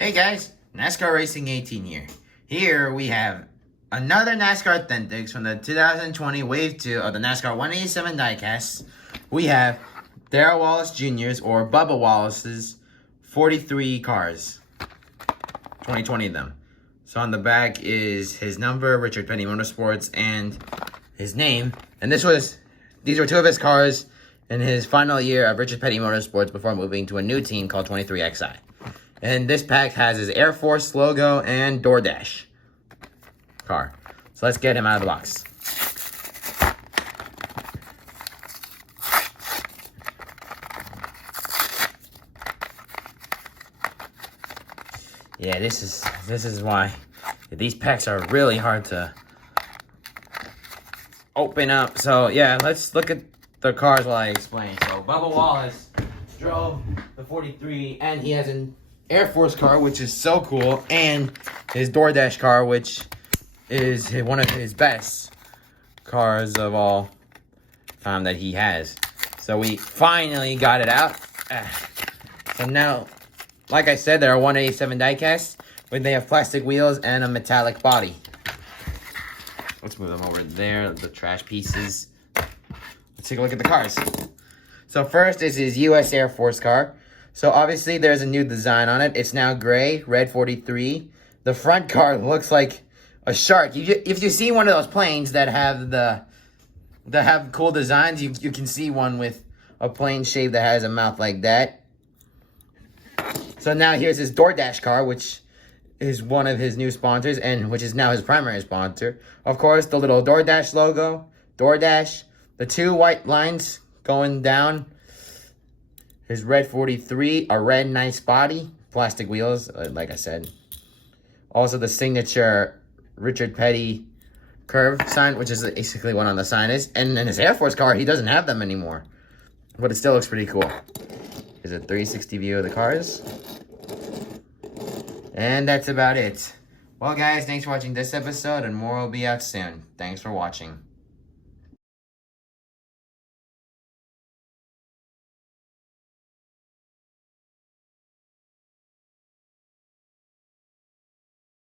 Hey guys, NASCAR Racing 18 here. Here we have another NASCAR Authentics from the 2020 Wave 2 of the NASCAR 187 Diecast. We have Darrell Wallace Jr.'s or Bubba Wallace's 43 cars. 2020 of them. So on the back is his number, Richard Petty Motorsports, and his name. And these were two of his cars in his final year of Richard Petty Motorsports before moving to a new team called 23XI. And this pack has his Air Force logo and DoorDash car. So let's get him out of the box. Yeah, this is why these packs are really hard to open up. So yeah, let's look at the cars while I explain. So Bubba Wallace drove the 43, and he has an Air Force car, which is so cool, and his DoorDash car, which is one of his best cars of all time that he has. So we finally got it out. So now, like I said, there are 187 diecasts, but they have plastic wheels and a metallic body. Let's move them over there, the trash pieces. Let's take a look at the cars. So first is his U.S. Air Force car. So obviously there's a new design on it. It's now gray, red 43. The front car looks like a shark. If you see one of those planes that have cool designs, you can see one with a plane shape that has a mouth like that. So now here's his DoorDash car, which is one of his new sponsors, and which is now his primary sponsor. Of course, the little DoorDash logo, DoorDash, the two white lines going down. His red 43, a red nice body, plastic wheels, like I said. Also the signature Richard Petty curve sign, which is basically what on the sign is. And in his Air Force car, he doesn't have them anymore. But it still looks pretty cool. Here's a 360 view of the cars. And that's about it. Well, guys, thanks for watching this episode, and more will be out soon. Thanks for watching.